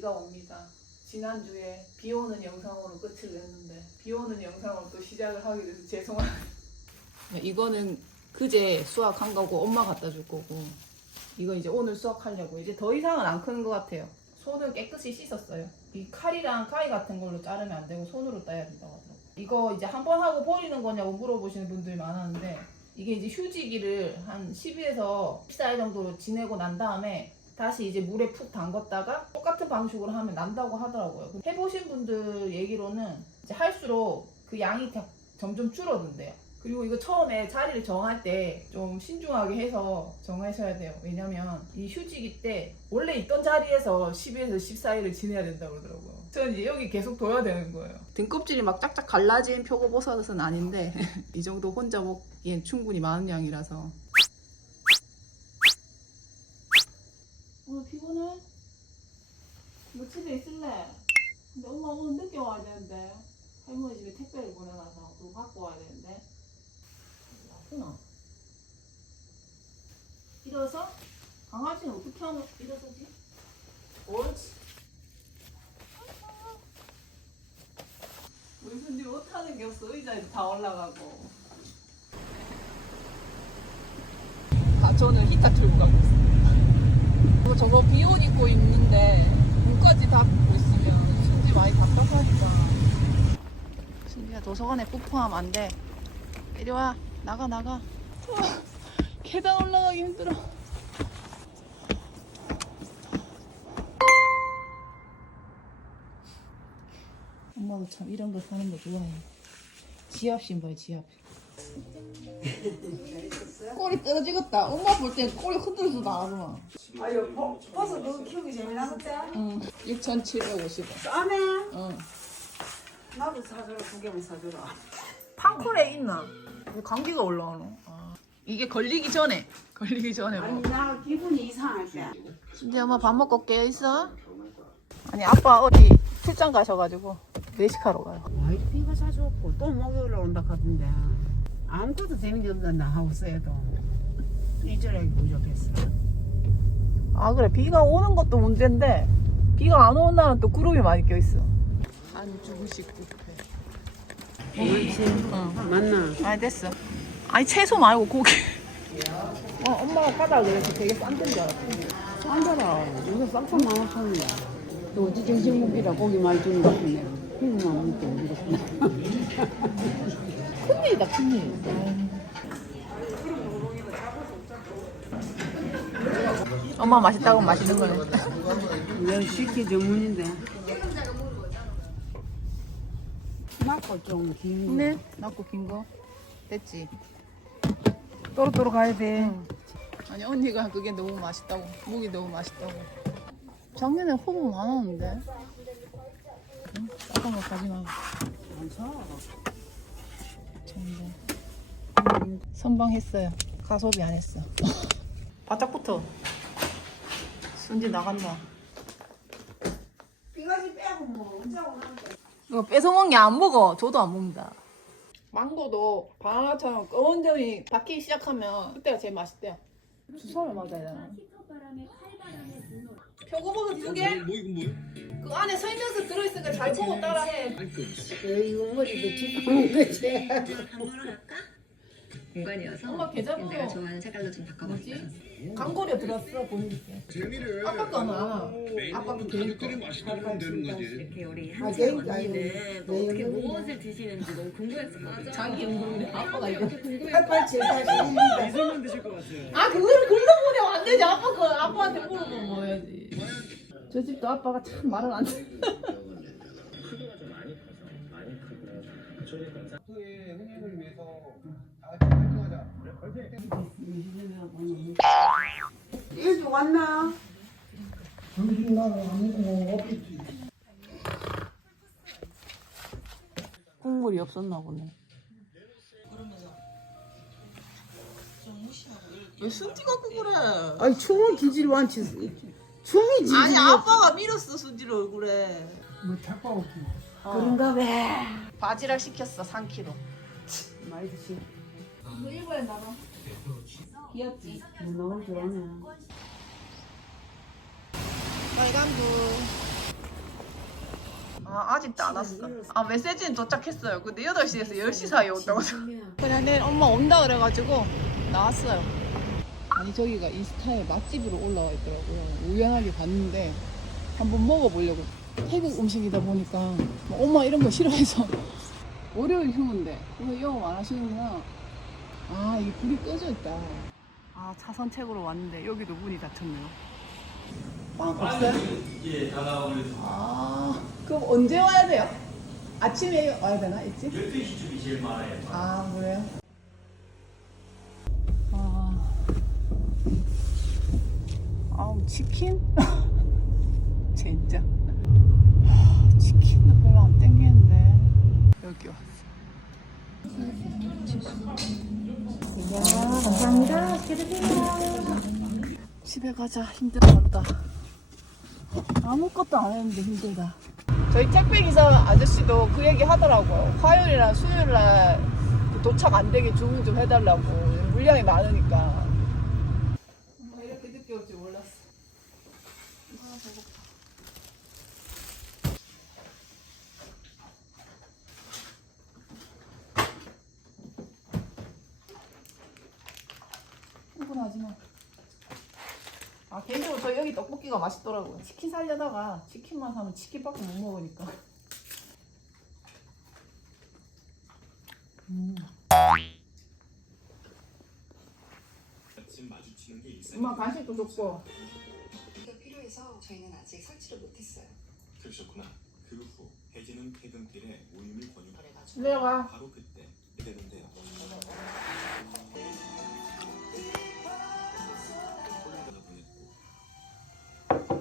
비가 옵니다. 지난주에 비 오는 영상으로 끝을 냈는데 비 오는 영상으로 또 시작을 하게 돼서 죄송합니다. 이거는 그제 수확한 거고 엄마 갖다 줄 거고, 이거 이제 오늘 수확하려고. 이제 더 이상은 안 크는 것 같아요. 손을 깨끗이 씻었어요. 이 칼이랑 가위 같은 걸로 자르면 안 되고 손으로 따야 된다고 하더라고요. 이거 이제 한 번 하고 버리는 거냐고 물어보시는 분들이 많았는데, 이게 이제 휴지기를 한 12에서 14일 정도 지내고 난 다음에 다시 이제 물에 푹 담갔다가 똑같은 방식으로 하면 난다고 하더라고요. 해보신 분들 얘기로는 이제 할수록 그 양이 점점 줄어든대요. 그리고 이거 처음에 자리를 정할 때 좀 신중하게 해서 정하셔야 돼요. 왜냐면 이 휴지기 때 원래 있던 자리에서 12에서 14일을 지내야 된다고 그러더라고요. 저는 이제 여기 계속 둬야 되는 거예요. 등껍질이 막 짝짝 갈라진 표고버섯은 아닌데 이 정도 혼자 먹기엔 충분히 많은 양이라서. 오늘 피곤해? 너 집에 있을래? 근데 엄마 오늘 늦게 와야 되는데 할머니 집에 택배를 보내놔서 그거 갖고 와야 되는데. 아프나? 일어서? 강아지는 어떻게 하면 일어서지? 옳지. 우리 손님 못하는 게 없어. 의자에 다 올라가고. 저는 히터 틀고 가고 있습니다. 저거 비옷 입고 있는데 문까지 닫고 있으면 순지 많이 답답하니까. 순지야 도서관에 뽀뽀하면 안 돼. 이리 와. 나가. 계단 올라가기 힘들어. 엄마도 참 이런 거 사는 거 좋아해. 지압 신발 지압. 꼬리 떨어지겠다. 엄마 볼 땐 꼬리 흔들어서 나가더만. 아유, 버섯 그거 키우기 재미나겠대? 응. 6,750원. 싸네? 응. 나도 사줘라, 2개만 사줘라. 팡콜에 있나? 왜 감기가 올라오노? 아. 이게 걸리기 전에 아니, 나 기분이 이상할 때. 이제 엄마 밥 먹고 깨 있어? 아니 아빠 어디 출장 가셔가지고 외식하러 가요. 와, 이렇게 비가 자주 없고 또 목요일에 온다 하던데. 아무것도 재미가 없나, 하우스에도. 일절하기 부족했어. 아 그래, 비가 오는 것도 문제인데 비가 안 오는 날은 또 구름이 많이 껴있어. 안주식 뷔페. 옳지. 맞나? 아니 됐어. 아니 채소 말고 고기. 엄마가 까다 그래서 되게 싼 데인 줄 알았지. 싼거라. 요새 싹싹 나왔었는데. 또 어찌 정신무기라 고기 많이 주는 것 같네. 고기만 먹고 이렇게. 큰일이다 큰일. 엄마 맛있다고 맛있는 거네. 내가 식기 전문인데. 맞고 좀 긴. 네. 낮고 긴 거. 됐지. 또로또로 가야 돼. 아니 언니가 그게 너무 맛있다고. 목이 너무 맛있다고. 작년에 호박 많았는데. 응? 아까 거 가지마. 전부. 선방했어요. 가소비 안 했어. 바짝부터. 순지 나간다. 삐가지 빼고 뭐 언제 오는데? 이거 뺏어먹는 게 안 먹어. 저도 안 먹는다. 망고도 바나나처럼 검은 점이 박히기 시작하면 그때가 제일 맛있대요. 주사를 맞아야 되나? 표고버섯 2개? 뭐 이건 뭐야? 그 안에 설명서 들어있으니까 잘 보고 따라해. 아니 그 이거 머리도 짚어놓은 거지. 방으로 갈까? 공간이어서 엄마 계좌번호 내가 좋아하는 색깔로 좀 바꿔봤어. 광고료 들었어 보내줄게. 재미를 아빠 거는 안 와. 아빠 거 개인 거. 가족들이 맛있다면 되는 거지. 이렇게 우리 아, 한참 그러니까 언니는 뭐 네, 어떻게 네. 무엇을 드시는지 너무 궁금했어. 맞아. 자기 연금인데 아빠가 이거. 궁금했어. 아빠 제일 잘생긴다. 이슬만 드실 것 같아요. 아 그거를 글로 보내면 안 되지. 아빠 거 아빠한테 물어보면 뭐야지. 저 집도 아빠가 참 말을 안 해. 평소에 흥행을 위해서 다 같이 활동하자. 일주 왔나? 국물이 없었나 보네. 왜 순지 갖고 그래? 아니 춤을 기질 완치. 춤이 지질. 아니 아빠가 밀었어 순지를 얼굴에. 뭐 자꾸 없지. 그런가 봐. 바지락 시켰어 3kg. 많이 드시. 이거 일본에 나가. 귀엽지? 뭐 나올 줄 아네. 빨간불. 아, 아직도 안 왔어. 아, 메시지는 도착했어요. 근데 8시에서 10시 사이에 온다고. 그냥 내일 엄마 온다 그래가지고 나왔어요. 아니, 저기가 인스타에 맛집으로 올라와 있더라고요. 우연하게 봤는데 한번 먹어보려고. 태국 음식이다 보니까 뭐 엄마 이런 거 싫어해서. 월요일 휴무인데 이거 영업 안 하시는구나. 아, 이게 불이 꺼져 있다. 아, 차선책으로 왔는데 여기도 문이 닫혔네요. 빵 없어요? 예, 다가오면서 아, 그럼 언제 와야 돼요? 아침에 와야 되나, 일찍? 12시쯤이 제일 많아요. 아, 그래요? 치킨? 진짜. 치킨도 별로 안 땡기는데. 여기 왔어. 감사합니다. 맛있게 드세요. 집에 가자. 힘들었다. 아무것도 안 했는데 힘들다. 저희 택배기사 아저씨도 그 얘기 하더라고요. 화요일이나 수요일날 도착 안 되게 주문 좀 해달라고. 물량이 많으니까. 이렇게 늦게 올 줄 몰랐어. 아, 배고파. 흥분하지 마. 아, 개인적으로 저 여기 떡볶이가 맛있더라고요. 치킨 살려다가 치킨만 사면 치킨밖에 못 먹으니까. 엄마 간식도 줬고. 가 필요해서 저희는 아직 설치를 못했어요. 그러셨구나. 그 후 혜진은 퇴근길에 모임을 권유해가지고 내려가. 바로 그때 되는데요.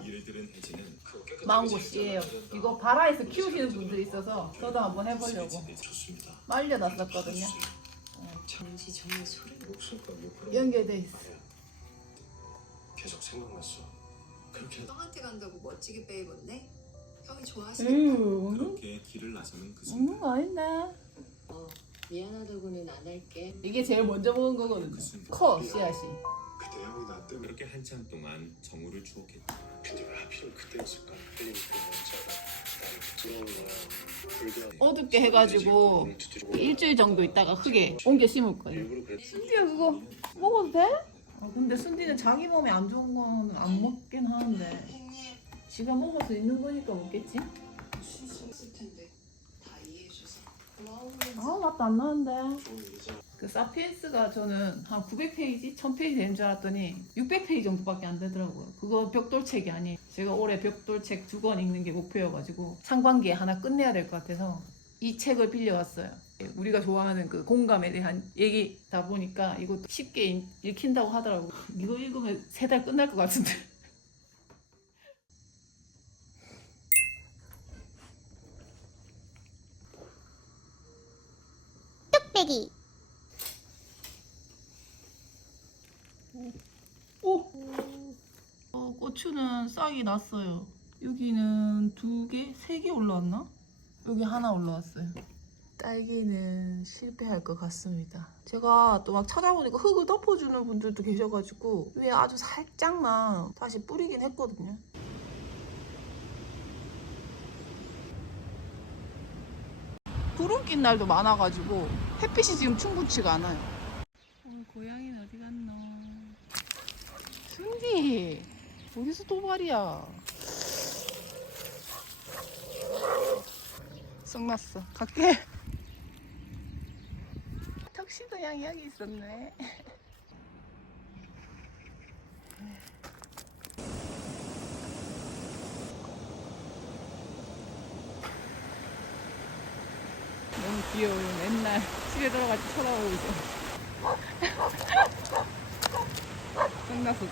일을 들은 혜진은 망고씨예요. 이거 바라에서 키우시는 분들이 있어서 저도 한번 해보려고 좋습니다. 말려놨었거든요. 잠시 정말 소리 연결돼 있어. 계속 생각났어. 그렇게 형한테 간다고 멋지게 빼입었네? 형이 좋아하시겠다. 그렇게 길을 나서는 그 먹는 순간 거 아닌데. 미안하다고는 안 할게. 이게 제일 먼저 먹은 거거든요. 커 씨앗이. 그때 형이 나 때문에 그렇게 한참 동안 정우를 추억했다. 근데 왜 하필 그때였을까? 혜진이 그 문자가 나를 부끄러운 거야. 어둡게 해가지고 일주일 정도 있다가 흙에 옮겨 심을 거예요. 일부러 그랬 순디야 그거 먹어도 돼? 근데 순디는 자기 몸에 안 좋은 건 안 먹긴 하는데 지가 먹을 수 있는 거니까 먹겠지? 있을 텐데 다 이해해줘서 고마워. 아, 맛도 안 나는데. 그 사피엔스가 저는 한 900페이지, 1000페이지 되는 줄 알았더니 600페이지 정도밖에 안 되더라고요. 그거 벽돌책이 아니에요. 제가 올해 벽돌책 2권 읽는 게 목표여가지고 상반기에 하나 끝내야 될 것 같아서 이 책을 빌려왔어요. 우리가 좋아하는 그 공감에 대한 얘기다 보니까 이것도 쉽게 읽힌다고 하더라고요. 이거 읽으면 3달 끝날 것 같은데. 뚝배기. 고추는 싹이 났어요. 여기는 2개, 3개 올라왔나? 여기 하나 올라왔어요. 딸기는 실패할 것 같습니다. 제가 또 막 찾아보니까 흙을 덮어주는 분들도 계셔가지고 위에 아주 살짝만 다시 뿌리긴 했거든요. 구름 낀 날도 많아가지고 햇빛이 지금 충분치가 않아요. 고양이는 어디 갔노? 순디 어디서 도발이야? 썩났어. 갈게. 턱시도 양이 여기 있었네. 너무 귀여워요. 맨날 집에 들어갈 때 쳐다보고 있어. 썩났어.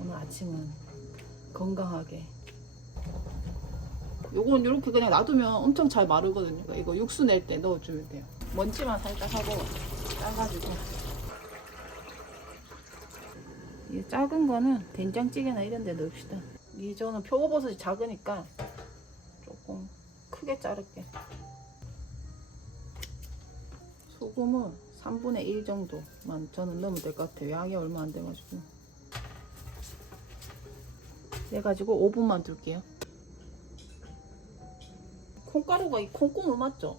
오늘 아침은 건강하게. 요건 이렇게 그냥 놔두면 엄청 잘 마르거든요. 그러니까 이거 육수 낼 때 넣어주면 돼요. 먼지만 살짝 하고 짜가지고. 이 작은 거는 된장찌개나 이런 데 넣읍시다. 이 저는 표고버섯이 작으니까 조금 크게 자를게. 소금은 3분의 1 정도만 저는 넣으면 될 것 같아요. 양이 얼마 안 돼가지고. 해가지고 5분만 둘게요. 콩가루가 이 콩고물 맞죠?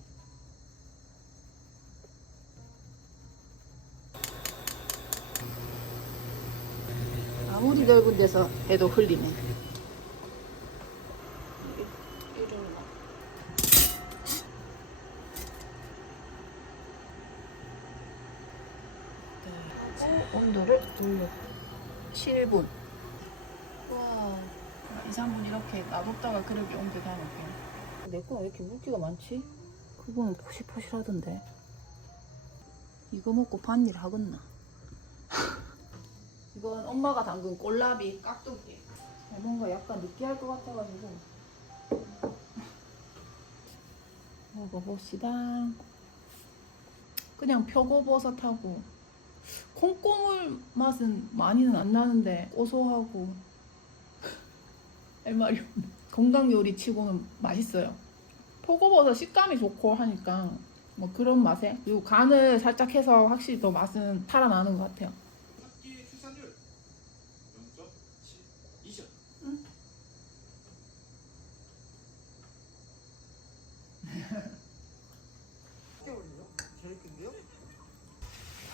아무리 넓은 데서 해도 흘리네. 온도를 돌려 7분. 와, 2, 3분 이렇게 놔뒀다가 그렇게 온도 담을게요. 내 거는 왜 이렇게 물기가 많지? 그거는 포실포실하던데. 이거 먹고 밭일 하겠나? 이건 엄마가 담근 꼴라비 깍두기. 뭔가 약간 느끼할 것 같아가지고 먹어봅시다. 그냥 표고버섯하고 콩고물 맛은 많이는 안 나는데 고소하고 할 말이 없네. 건강 요리 치고는 맛있어요. 표고버섯 식감이 좋고 하니까 뭐 그런 맛에, 그리고 간을 살짝 해서 확실히 더 맛은 살아나는 것 같아요. 합계 출산율 0.72점.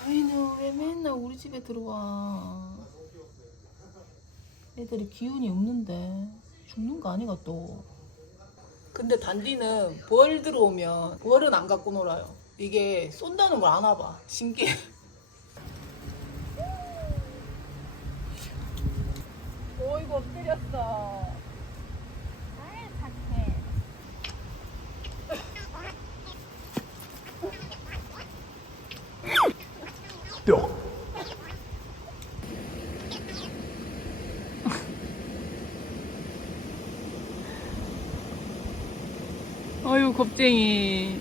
아이는 왜 맨날 우리 집에 들어와? 애들이 기운이 없는데 죽는 거 아니가 또. 근데 단디는 벌 들어오면 벌은 안 갖고 놀아요. 이게 쏜다는 걸 아나 봐. 신기해. 어이구 엎드렸어. 아유, 착해. 아유 겁쟁이.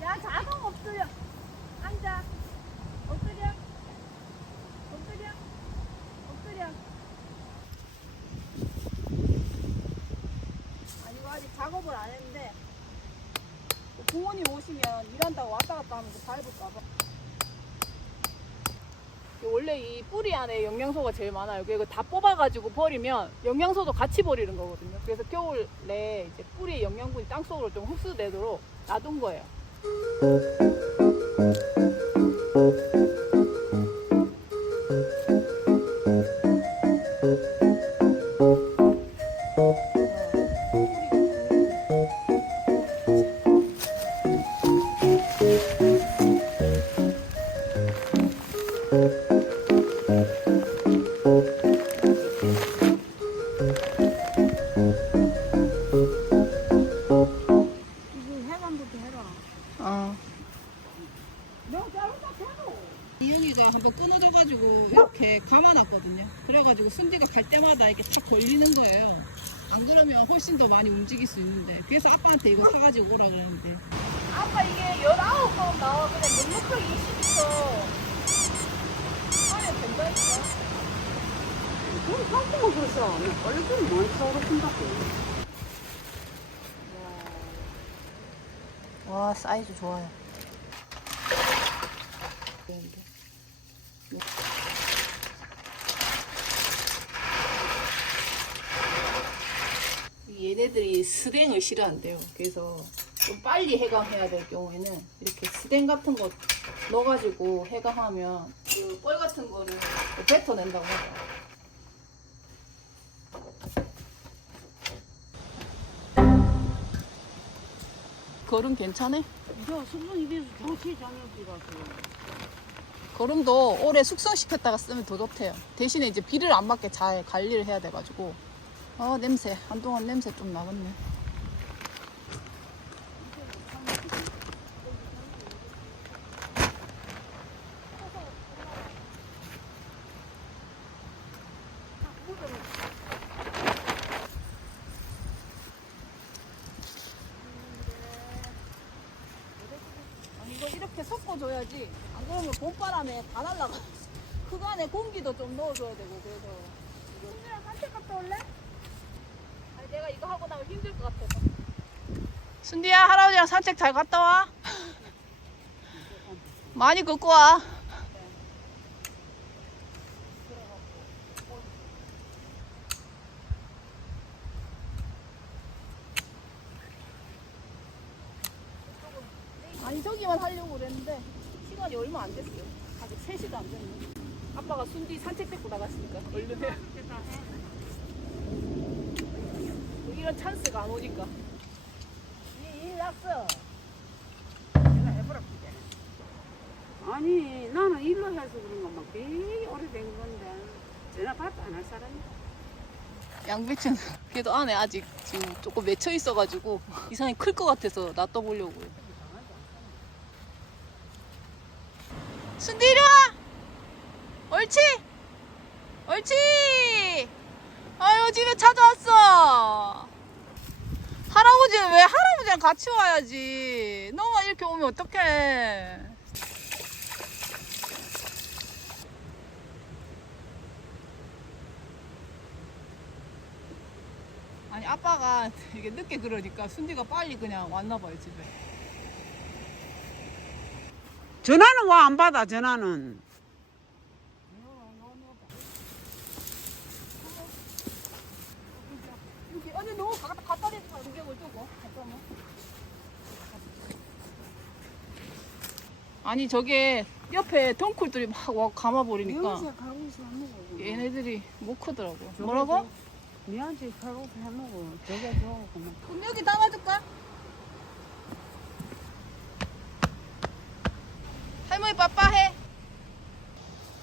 야, 자동 엎드려. 앉아. 엎드려. 엎드려. 엎드려. 아니, 이거 아직 작업을 안 했는데 부모님 오시면 일한다고 왔다 갔다 하면서 밟을까봐. 원래 이 뿌리 안에 영양소가 제일 많아요. 그리고 다 뽑아가지고 버리면 영양소도 같이 버리는 거거든요. 그래서 겨울에 이제 뿌리의 영양분이 땅속으로 좀 흡수되도록 놔둔 거예요. 이영이가 한번 끊어져가지고 이렇게 감아놨거든요. 그래가지고 순디가 갈 때마다 이렇게 탁 걸리는 거예요. 안 그러면 훨씬 더 많이 움직일 수 있는데, 그래서 아빠한테 이거 사가지고 오라 그러는데. 아빠 이게 19번 나와. 그냥 넉넉하게 20m 하면 된다니까. 그럼 깜짝을 그랬어. 원래 좀 많다 그렇군다고. 와, 사이즈 좋아요. 얘네들이 스댕을 싫어한대요. 그래서 좀 빨리 해감해야 될 경우에는 이렇게 스댕 같은 거 넣어가지고 해감하면 그 뻘 같은 거를 뱉어낸다고 하더라고요. 거름 괜찮아? 저 수분 입에서 정치 장애비라서. 거름도 오래 숙성시켰다가 쓰면 더 좋대요. 대신에 이제 비를 안 맞게 잘 관리를 해야 돼가지고. 아, 냄새. 한동안 냄새 좀 나겠네. 이거 이렇게 섞어줘야지. 안 그러면 봄바람에 다 날라가. 그 안에 공기도 좀 넣어줘야 되고. 그래서 순이랑 산책 갔다 올래? 아니, 내가 이거 하고 나면 힘들 것 같아서. 순디야, 할아버지랑 산책 잘 갔다 와. 많이 걷고 와. 아니 저기만 하려고 그랬는데 시간이 얼마 안 됐어요. 아직 3시도 안 됐네. 아빠가 순디 산책 데리고 나갔으니까 얼른 해. 이런 찬스가 안 오니까. 일 났어. 내가 해보라 그게. 아니 나는 일로 해서 그런 건막 되게 오래된 건데 내가 봐도 안 할 사람이. 양배추는 그래도 안에 아직 지금 조금 맺혀 있어가지고 이상하게 클 것 같아서 놔둬보려고요. 순디 이리 와! 옳지! 옳지! 아유 집에 찾아왔어. 할아버지는 왜 할아버지랑 같이 와야지. 너만 이렇게 오면 어떡해. 아니 아빠가 이게 늦게 그러니까 순디가 빨리 그냥 왔나봐요 집에. 전화는 와 안 받아 전화는. 여기 아니 너무 갖다 대니까 이게 뭘 두고 잠깐만. 아니 저게 옆에 덩쿨들이 막 와 감아버리니까 가고서 해먹어. 얘네들이 못 크더라고. 뭐라고? 미안지 가고서 해먹어. 저게 좋아 그만. 그럼 여기 담아줄까? 할머니 빠빠해.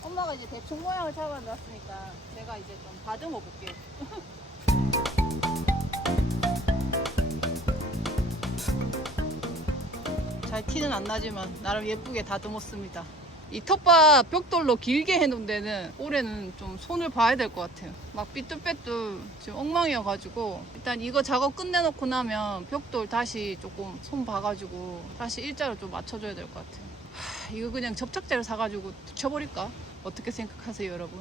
엄마가 이제 대충 모양을 잡아놨으니까 제가 이제 좀 다듬어 볼게요. 잘 티는 안 나지만 나름 예쁘게 다듬었습니다. 이 텃밭 벽돌로 길게 해놓은 데는 올해는 좀 손을 봐야 될 것 같아요. 막 삐뚤빼뚤 지금 엉망이어가지고 일단 이거 작업 끝내놓고 나면 벽돌 다시 조금 손 봐가지고 다시 일자로 좀 맞춰줘야 될 것 같아요. 이거 그냥 접착제를 사가지고 붙여버릴까? 어떻게 생각하세요 여러분?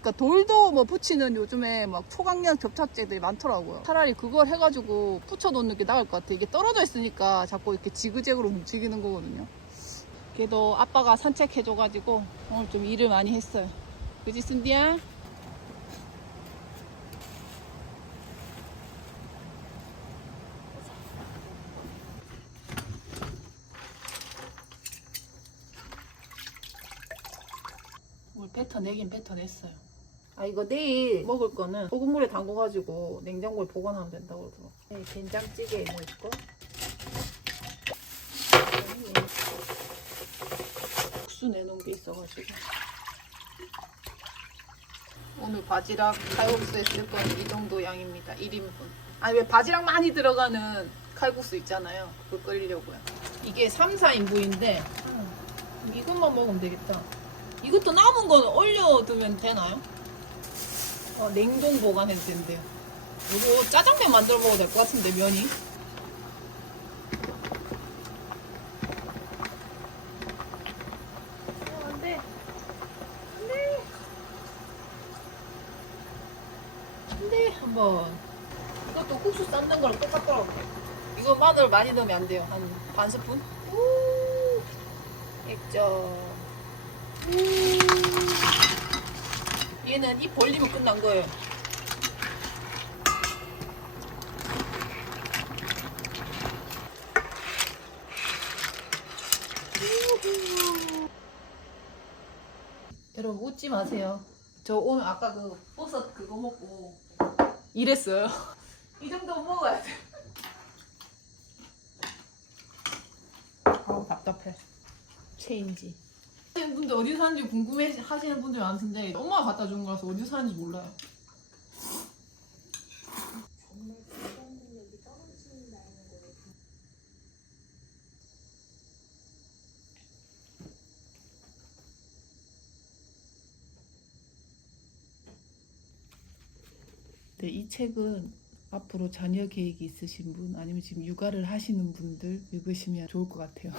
그러니까 돌도 뭐 붙이는 요즘에 막 초강력 접착제들이 많더라고요. 차라리 그걸 해가지고 붙여놓는 게 나을 것 같아. 이게 떨어져 있으니까 자꾸 이렇게 지그재그로 움직이는 거거든요. 그래도 아빠가 산책해줘가지고 오늘 좀 일을 많이 했어요. 그지 순디야? 오늘 뱉어내긴 뱉어냈어요. 아 이거 내일 먹을 거는 소금물에 담궈가지고 냉장고에 보관하면 된다고 그러더라고. 네, 된장찌개에 넣고 국수 내놓은 게 있어가지고 오늘 바지락 칼국수에 쓸 건 이 정도 양입니다. 1인분. 아니 왜 바지락 많이 들어가는 칼국수 있잖아요. 그거 끓이려고요. 이게 3, 4인분인데 이것만 먹으면 되겠다. 이것도 남은 거는 얼려두면 되나요? 냉동 보관해도 된대요. 이거 짜장면 만들어 먹어도 될 것 같은데 면이. 안돼 안돼 안돼. 한번 이것도 국수 삶는 거랑 똑같더라고. 이거 마늘 많이 넣으면 안 돼요. 한 반 스푼. 오 액젓. 얘는 입 벌리면 끝난 거예요. 여러분 웃지 마세요. 저 오늘 아까 그 버섯 그거 먹고 이랬어요. 이 정도 먹어야 돼. 아우 답답해. 체인지. 하시는 분들 어디서 사는지 궁금해 하시는 분들 많던데 엄마가 갖다 준 거라서 어디서 사는지 몰라요. 네, 이 책은 앞으로 자녀 계획이 있으신 분 아니면 지금 육아를 하시는 분들 읽으시면 좋을 것 같아요.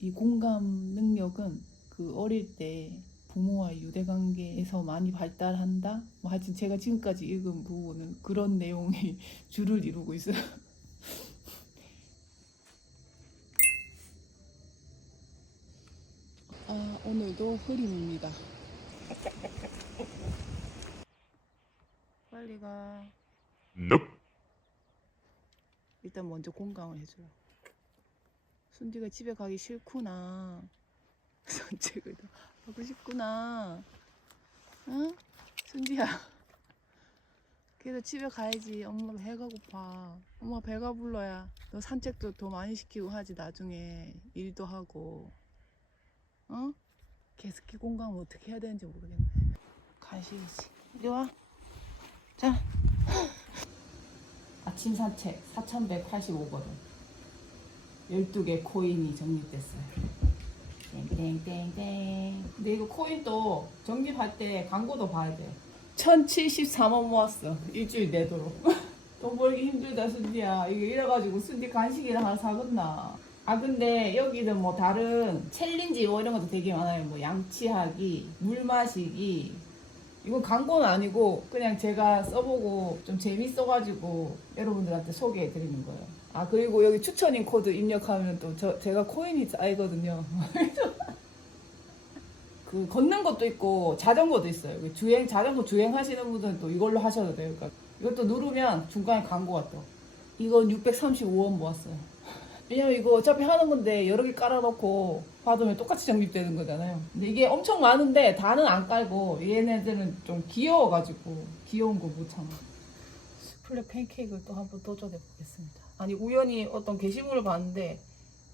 이 공감 능력은 그 어릴 때 부모와의 유대관계에서 많이 발달한다? 뭐 하여튼 제가 지금까지 읽은 부분은 그런 내용이 주를 이루고 있어요. 아, 오늘도 흐림입니다. 빨리 가. 일단 먼저 공감을 해줘요. 순디가 집에 가기 싫구나. 산책을 더 하고 싶구나. 응? 순디야. 그래도 집에 가야지. 엄마 배가 고파. 엄마 배가 불러야 너 산책도 더 많이 시키고 하지. 나중에 일도 하고. 어? 개스키 공감을 어떻게 해야 되는지 모르겠네. 간식이지. 이리 와. 자. 아침 산책 4,185거든. 12개 코인이 적립됐어요. 땡땡땡땡. 근데 이거 코인도 적립할 때 광고도 봐야 돼. 1,074원 모았어. 일주일 내도록. 돈 벌기 힘들다 순디야. 이거 이래가지고 순디 간식이나 하나 사겠나. 아 근데 여기는 뭐 다른 챌린지 뭐 이런 것도 되게 많아요. 뭐 양치하기, 물 마시기. 이건 광고는 아니고 그냥 제가 써보고 좀 재밌어가지고 여러분들한테 소개해드리는 거예요. 아 그리고 여기 추천인 코드 입력하면 또 제가 코인이 쌓이거든요. 그 걷는 것도 있고 자전거도 있어요. 자전거 주행하시는 분들은 또 이걸로 하셔도 돼요. 그러니까 이것도 누르면 중간에 광고가 떠. 이건 635원 모았어요. 왜냐면 이거 어차피 하는 건데 여러 개 깔아놓고 받으면 똑같이 적립되는 거잖아요. 근데 이게 엄청 많은데 다는 안 깔고 얘네들은 좀 귀여워가지고 귀여운 거 못 참아. 스플레 팬케이크를 또 한번 도전해 보겠습니다. 아니 우연히 어떤 게시물을 봤는데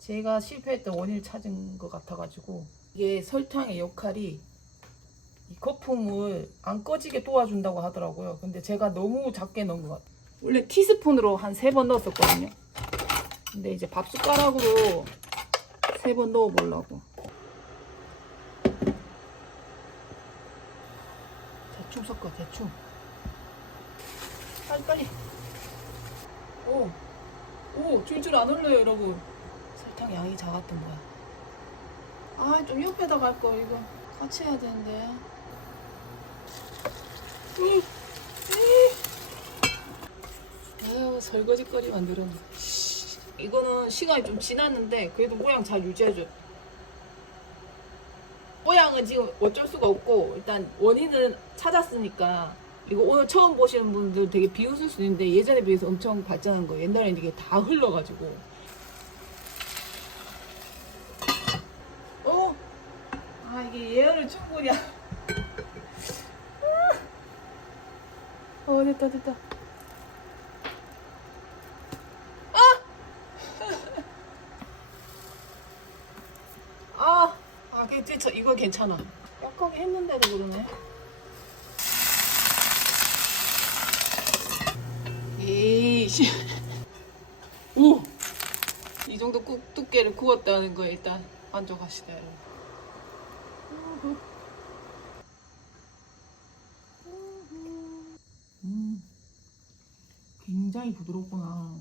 제가 실패했던 원인을 찾은 것 같아가지고 이게 설탕의 역할이 이 거품을 안 꺼지게 도와준다고 하더라고요. 근데 제가 너무 작게 넣은 것 같아요. 원래 티스푼으로 한 3번 넣었었거든요. 근데 이제 밥 숟가락으로 3번 넣어보려고. 대충 섞어, 대충. 빨리. 오, 줄줄 안 흘러요, 여러분. 설탕 양이 작았던 거야. 아, 좀 옆에다 갈걸, 이거. 같이 해야 되는데. 아유, 설거지거리 만들었네. 이거는 시간이 좀 지났는데 그래도 모양 잘 유지해줘. 모양은 지금 어쩔 수가 없고 일단 원인은 찾았으니까 이거 오늘 처음 보시는 분들 되게 비웃을 수 있는데 예전에 비해서 엄청 발전한 거예요. 옛날에는 이게 다 흘러가지고. 이게 예열을 충분히 됐다. 이거 괜찮아. 약하게 했는데도 그러네. 에이씨. 오! 이 정도 두께를 구웠다는 거에 일단 만족하시다, 여러분. 굉장히 부드럽구나.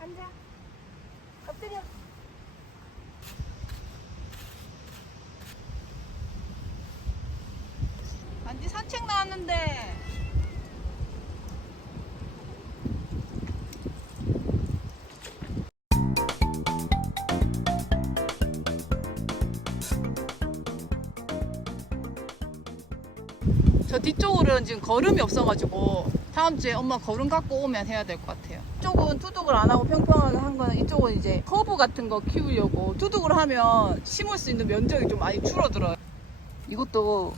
앉아. 엎드려. 안디 산책 나왔는데. 저 뒤쪽으로는 지금 걸음이 없어가지고 다음 주에 엄마 걸음 갖고 오면 해야 될 것 같아요. 이쪽은 투둑을 안 하고 평평하게 한 거는 이쪽은 이제 허브 같은 거 키우려고. 투둑을 하면 심을 수 있는 면적이 좀 많이 줄어들어요. 이것도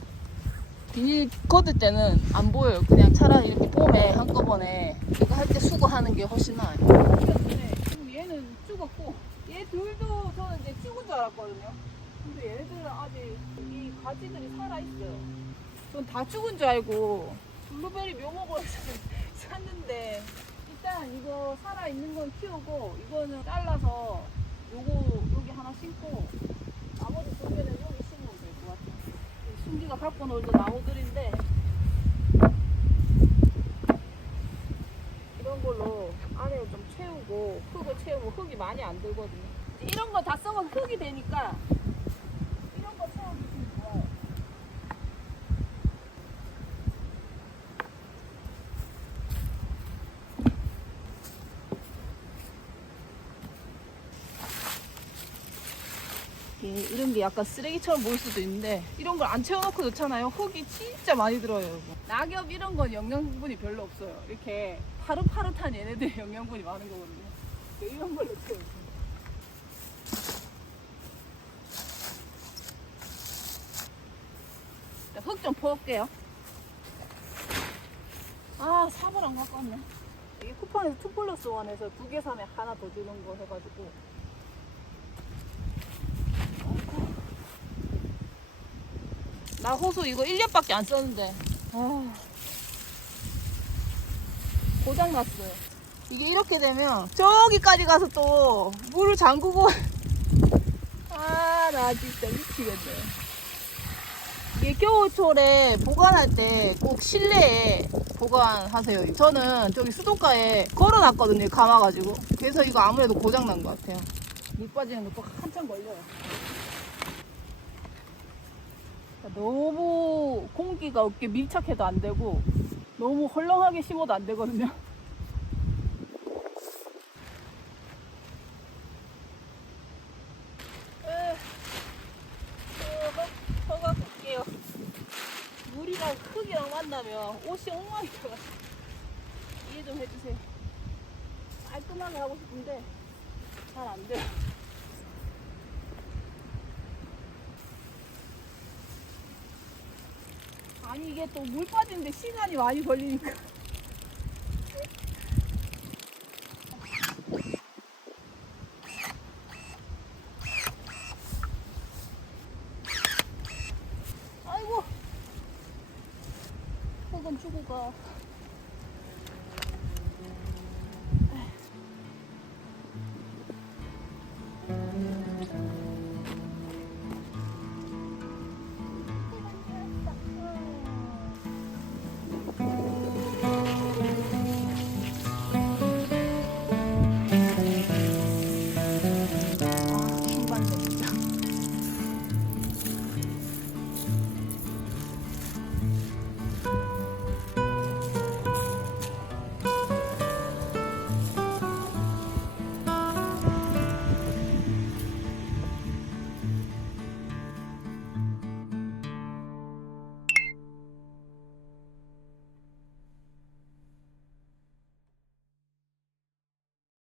비닐 걷을 때는 안 보여요. 그냥 차라리 이렇게 봄에 한꺼번에 이거 할 때 수거하는 게 훨씬 나아요. 지금 얘는 죽었고 얘 둘도 저는 이제 죽은 줄 알았거든요. 근데 얘네들은 아직 이 가지들이 살아있어요. 전 다 죽은 줄 알고 블루베리 묘목을 샀는데 일단 이거 살아있는 건 키우고 이거는 잘라서 여기 하나 심고 나머지 두 개는 여기 심으면 될 것 같아요. 순기가 갖고 놀던 나무들인데 이런 걸로 안을 좀 채우고 흙을 채우면 흙이 많이 안 들거든요. 이런 거 다 썩으면 흙이 되니까 이런 거 채워주시면 좋아요. 이런 게 약간 쓰레기처럼 보일 수도 있는데 이런 걸 안 채워놓고 넣잖아요. 흙이 진짜 많이 들어요. 여러분. 낙엽 이런 건 영양분이 별로 없어요. 이렇게 파릇파릇한 얘네들이 영양분이 많은 거거든요. 이런 걸로 채워요. 흙 좀 퍼올게요. 아, 삽을 안 갖고 왔네. 이게 쿠팡에서 2+1에서 2개 사면 하나 더 주는 거 해가지고. 나 호수 이거 1년밖에 안 썼는데. 아, 고장났어요. 이게 이렇게 되면 저기까지 가서 또 물을 잠그고. 아, 나 진짜 미치겠네. 이게 겨울철에 보관할 때 꼭 실내에 보관하세요. 저는 저기 수도가에 걸어놨거든요. 감아가지고. 그래서 이거 아무래도 고장난 것 같아요. 물 빠지는 것도 한참 걸려요. 너무 공기가 없게 밀착해도 안 되고 너무 헐렁하게 심어도 안 되거든요. 허가 볼게요. 물이랑 흙이랑 만나면 옷이 엉망이 들어가. 이해 좀 해주세요. 깔끔하게 하고 싶은데 잘 안 돼요. 아니 이게 또 물 빠지는데 시간이 많이 걸리니까. 아이고 흙은 주고 가.